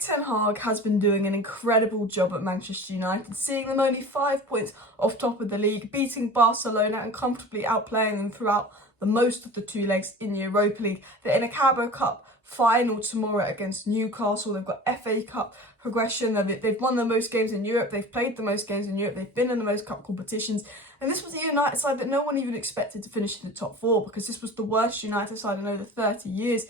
Erik Ten Hag has been doing an incredible job at Manchester United, seeing them only 5 points off top of the league, beating Barcelona and comfortably outplaying them throughout the most of the 2 legs in the Europa League. They're in a Carabao Cup final tomorrow against Newcastle. They've got FA Cup progression. They've won the most games in Europe. They've played the most games in Europe. They've been in the most cup competitions. And this was a United side that no one even expected to finish in the top 4, because this was the worst United side in over 30 years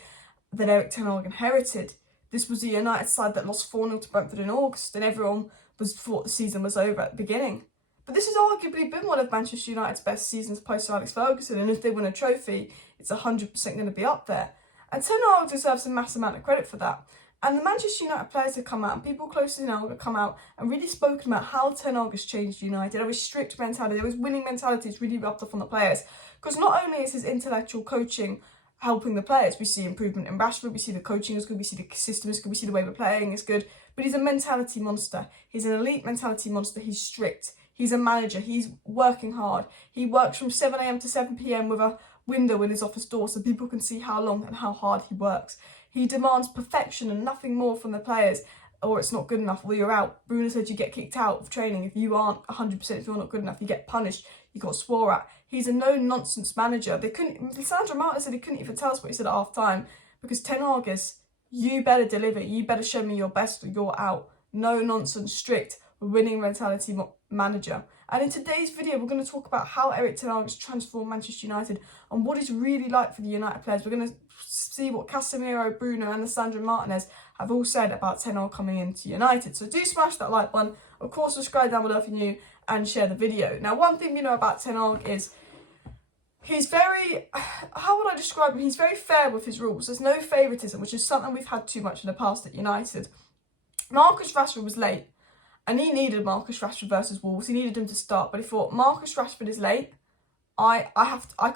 that Erik Ten Hag inherited. This was a United side that lost 4-0 to Brentford in August, and everyone thought the season was over at the beginning. But this has arguably been one of Manchester United's best seasons post Alex Ferguson, and if they win a trophy, it's 100% going to be up there. And Ten Hag deserves a massive amount of credit for that. And the Manchester United players have come out, and people close to Ten Hag have come out and really spoken about how Ten Hag has changed United, how his strict mentality, how his winning mentality is really rubbed off on the players. Because not only is his intellectual coaching helping the players, we see improvement in Rashford, we see the coaching is good, we see the system is good, we see the way we're playing is good, but he's a mentality monster. He's an elite mentality monster. He's strict. He's a manager. He's working hard. He works from 7 a.m. to 7 p.m. with a window in his office door so people can see how long and how hard he works. He demands perfection and nothing more from the players, or it's not good enough, or you're out. Bruno said you get kicked out of training if you aren't 100%, if you're not good enough, you get punished, you got swore at. He's a no-nonsense manager. Lisandro Martinez said he couldn't even tell us what he said at half-time, because Ten Hag is, you better deliver, you better show me your best or you're out. No-nonsense, strict, winning mentality manager. And in today's video, we're going to talk about how Erik Ten Hag has transformed Manchester United and what it's really like for the United players. We're going to see what Casemiro, Bruno and Lisandro Martinez have all said about Ten Hag coming into United. So do smash that like button. Of course, subscribe down below if you're new and share the video. Now, one thing we know about Ten Hag is he's very, how would I describe him? He's very fair with his rules. There's no favouritism, which is something we've had too much in the past at United. Marcus Rashford was late, and he needed Marcus Rashford versus Wolves. He needed him to start, but he thought, Marcus Rashford is late. I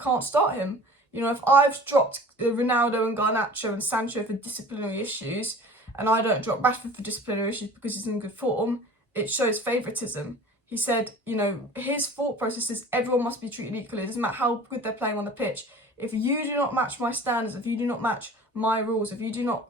can't start him. You know, if I've dropped Ronaldo and Garnacho and Sancho for disciplinary issues, and I don't drop Rashford for disciplinary issues because he's in good form, it shows favouritism. He said, you know, his thought process is everyone must be treated equally. It doesn't matter how good they're playing on the pitch. If you do not match my standards, if you do not match my rules, if you do not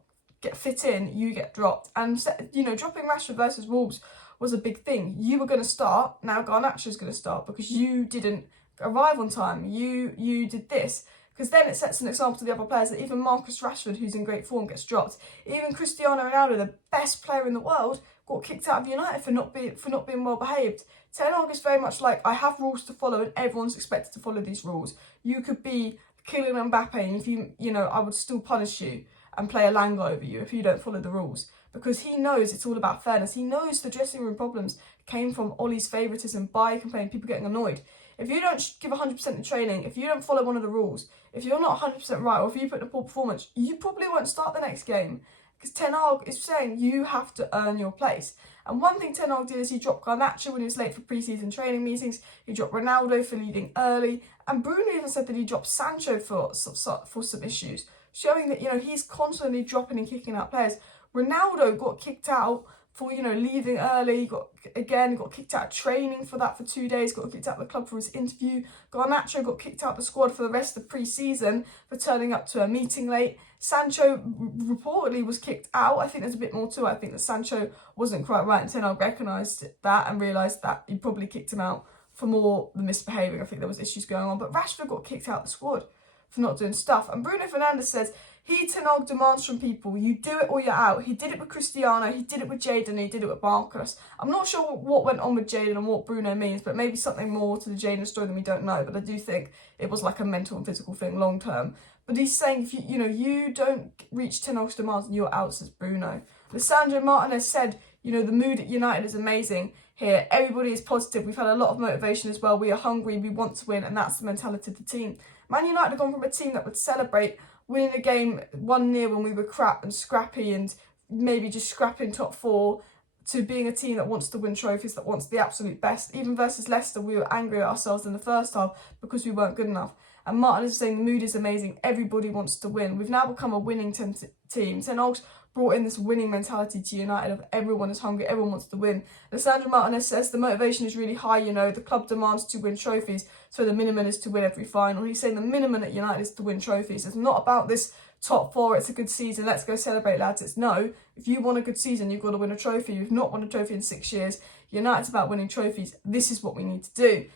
fit in, you get dropped. And, you know, dropping Rashford versus Wolves was a big thing. You were going to start, now Garnacho's going to start because you didn't arrive on time. You did this. Because then it sets an example to the other players that even Marcus Rashford, who's in great form, gets dropped. Even Cristiano Ronaldo, the best player in the world, got kicked out of United for not being well behaved. Ten Hag is very much like, I have rules to follow and everyone's expected to follow these rules. You could be Kylian Mbappe and if you know, I would still punish you and play a Langa over you if you don't follow the rules. Because he knows it's all about fairness. He knows the dressing room problems came from Ollie's favouritism, by complaining, people getting annoyed. If you don't give 100% in training, if you don't follow one of the rules, if you're not 100% right, or if you put in a poor performance, you probably won't start the next game. Because Ten Hag is saying you have to earn your place. And one thing Ten Hag did is he dropped Garnacho when he was late for pre-season training meetings. He dropped Ronaldo for leaving early. And Bruno even said that he dropped Sancho for some issues, showing that, you know, he's constantly dropping and kicking out players. Ronaldo got kicked out for, you know, leaving early, got kicked out of training for 2 days, got kicked out of the club for his interview. Garnacho got kicked out of the squad for the rest of pre-season for turning up to a meeting late. Sancho reportedly was kicked out. I think there's a bit more to it. I think that Sancho wasn't quite right, and Ten Hag recognised that and realised that he probably kicked him out for more than misbehaving. I think there was issues going on. But Rashford got kicked out of the squad for not doing stuff. And Bruno Fernandes says, Ten Hag demands from people, you do it or you're out. He did it with Cristiano, he did it with Jadon, he did it with Marcus. I'm not sure what went on with Jadon and what Bruno means, but maybe something more to the Jadon story than we don't know. But I do think it was like a mental and physical thing long term. But he's saying, if you don't reach Ten Hag's demands, you're out, says Bruno. Lisandro Martinez said, you know, the mood at United is amazing here. Everybody is positive. We've had a lot of motivation as well. We are hungry, we want to win, and that's the mentality of the team. Man United have gone from a team that would celebrate winning a game 1-0 when we were crap and scrappy and maybe just scrapping top 4 to being a team that wants to win trophies, that wants the absolute best. Even versus Leicester, we were angry at ourselves in the first half because we weren't good enough. And Martin is saying the mood is amazing. Everybody wants to win. We've now become a winning team. Ten Hag's brought in this winning mentality to United of everyone is hungry, everyone wants to win. Lisandro Martinez says the motivation is really high, you know, the club demands to win trophies, so the minimum is to win every final. He's saying the minimum at United is to win trophies. It's not about this top 4, it's a good season, let's go celebrate, lads. It's no, if you want a good season, you've got to win a trophy. You've not won a trophy in 6 years. United's about winning trophies. This is what we need to do.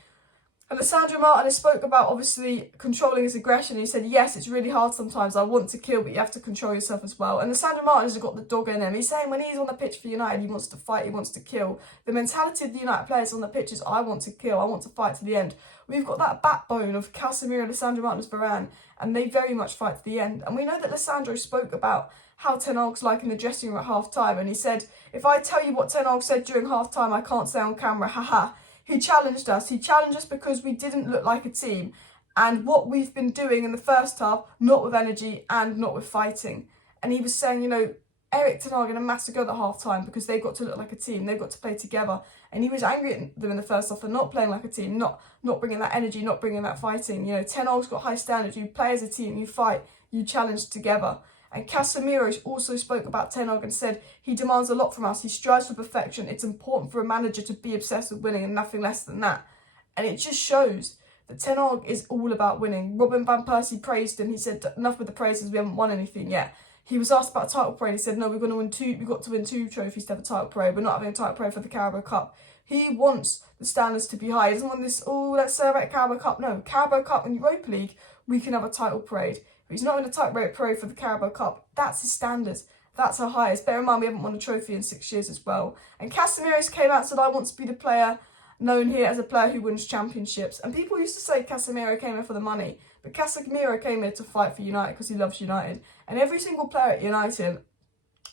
And Lisandro Martinez spoke about obviously controlling his aggression. He said, yes, it's really hard sometimes. I want to kill, but you have to control yourself as well. And Lisandro Martinez has got the dog in him. He's saying when he's on the pitch for United, he wants to fight, he wants to kill. The mentality of the United players on the pitch is, I want to kill, I want to fight to the end. We've got that backbone of Casemiro, Lisandro Martinez, Varane, and they very much fight to the end. And we know that Lisandro spoke about how Ten Hag's like in the dressing room at half-time. And he said, if I tell you what Ten Hag said during half-time, I can't say on camera, haha. He challenged us. He challenged us because we didn't look like a team. And what we've been doing in the first half, not with energy and not with fighting. And he was saying, you know, Erik Ten Hag and a massive go at half-time because they've got to look like a team. They've got to play together. And he was angry at them in the first half for not playing like a team, not bringing that energy, not bringing that fighting. You know, Ten Hag's got high standards. You play as a team, you fight, you challenge together. And Casemiro also spoke about Ten Hag and said he demands a lot from us. He strives for perfection. It's important for a manager to be obsessed with winning and nothing less than that. And it just shows that Ten Hag is all about winning. Robin van Persie praised him. He said, enough with the praises, we haven't won anything yet. He was asked about a title parade. He said, no, we've got to win 2 trophies to have a title parade. We're not having a title parade for the Carabao Cup. He wants the standards to be high. He doesn't want this, oh, let's celebrate Carabao Cup. No, Carabao Cup and Europa League, we can have a title parade. But he's not in a title parade for the Carabao Cup. That's his standards. That's our highest. Bear in mind, we haven't won a trophy in 6 years as well. And Casemiro came out and said, I want to be the player known here as a player who wins championships. And people used to say Casemiro came here for the money. But Casemiro came here to fight for United because he loves United. And every single player at United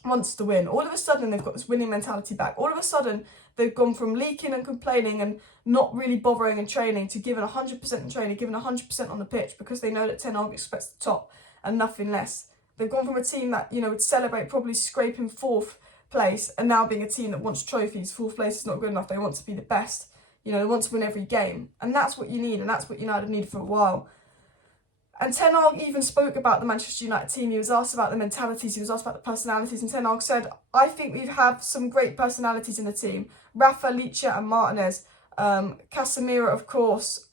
wants to win. All of a sudden, they've got this winning mentality back. All of a sudden, they've gone from leaking and complaining and not really bothering in training to giving 100% in training, giving 100% on the pitch because they know that Ten Hag expects the top and nothing less. They've gone from a team that, you know, would celebrate probably scraping 4th place and now being a team that wants trophies. 4th place is not good enough. They want to be the best. You know, they want to win every game. And that's what you need, and that's what United needed for a while. And Ten Hag even spoke about the Manchester United team. He was asked about the mentalities, he was asked about the personalities, and Ten Hag said, I think we have some great personalities in the team. Rafa, Licha and Martinez, Casemiro, of course.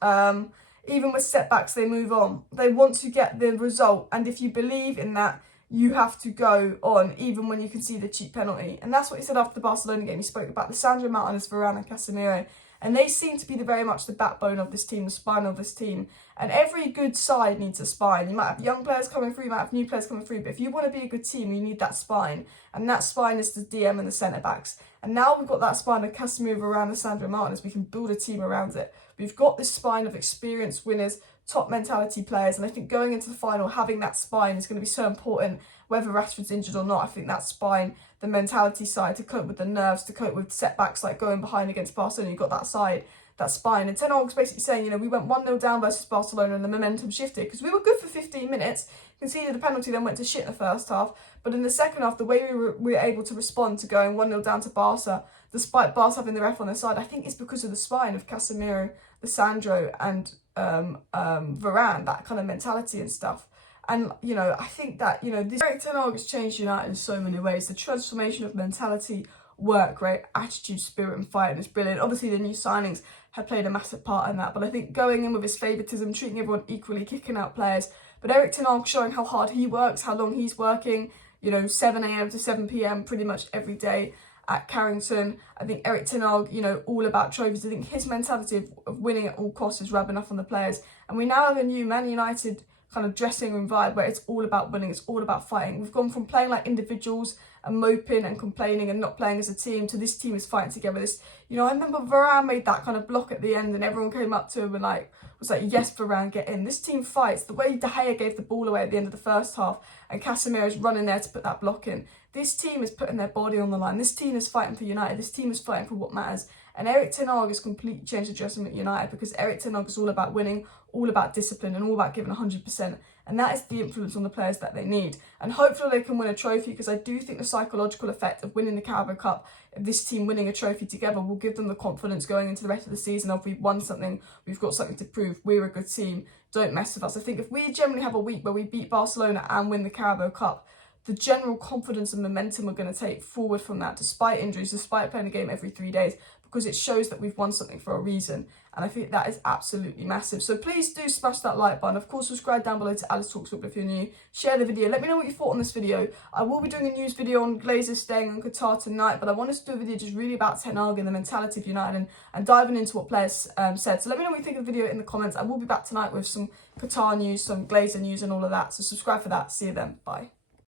Even with setbacks, they move on. They want to get the result, and if you believe in that, you have to go on, even when you can see the cheap penalty. And that's what he said after the Barcelona game. He spoke about Lisandro Martinez, Varane and Casemiro. And they seem to be very much the backbone of this team, the spine of this team. And every good side needs a spine. You might have young players coming through, you might have new players coming through. But if you want to be a good team, you need that spine. And that spine is the DM and the centre-backs. And now we've got that spine of Casemiro, Varane, Lisandro Martinez. We can build a team around it. We've got this spine of experienced winners, top mentality players. And I think going into the final, having that spine is going to be so important, whether Rashford's injured or not. I think that spine, the mentality side, to cope with the nerves, to cope with setbacks like going behind against Barcelona, you've got that side, that spine. And Ten Hag's basically saying, you know, we went 1-0 down versus Barcelona and the momentum shifted because we were good for 15 minutes, conceded a penalty, then went to shit in the first half. But in the second half, the way we were able to respond to going 1-0 down to Barca, despite Barca having the ref on their side, I think it's because of the spine of Casemiro, Lisandro and Varane, that kind of mentality and stuff. And, you know, I think that, you know, this Erik Ten Hag has changed United in so many ways. The transformation of mentality, work rate, attitude, spirit and fight is brilliant. Obviously, the new signings have played a massive part in that. But I think going in with his favouritism, treating everyone equally, kicking out players. But Erik Ten Hag showing how hard he works, how long he's working, you know, 7 a.m. to 7 p.m. pretty much every day at Carrington. I think Erik Ten Hag, you know, all about trophies. I think his mentality of winning at all costs is rubbing off on the players. And we now have a new Man United kind of dressing room vibe where it's all about winning, it's all about fighting. We've gone from playing like individuals and moping and complaining and not playing as a team to this team is fighting together. This, you know, I remember Varane made that kind of block at the end and everyone came up to him and was like, yes, Varane, get in. This team fights. The way De Gea gave the ball away at the end of the first half and Casemiro's running there to put that block in. This team is putting their body on the line. This team is fighting for United. This team is fighting for what matters. And Erik Ten Hag has completely changed the dressing room at United because Erik Ten Hag is all about winning, all about discipline and all about giving 100%. And that is the influence on the players that they need. And hopefully they can win a trophy because I do think the psychological effect of winning the Carabao Cup, this team winning a trophy together, will give them the confidence going into the rest of the season of we've won something, we've got something to prove, we're a good team, don't mess with us. I think if we generally have a week where we beat Barcelona and win the Carabao Cup, the general confidence and momentum we're going to take forward from that, despite injuries, despite playing a game every 3 days, because it shows that we've won something for a reason. And I think that is absolutely massive. So please do smash that like button. Of course, subscribe down below to Alice Talks Football if you're new. Share the video. Let me know what you thought on this video. I will be doing a news video on Glazers staying in Qatar tonight, but I wanted to do a video just really about Ten Hag and the mentality of United and diving into what players said. So let me know what you think of the video in the comments. I will be back tonight with some Qatar news, some Glazer news and all of that. So subscribe for that. See you then. Bye.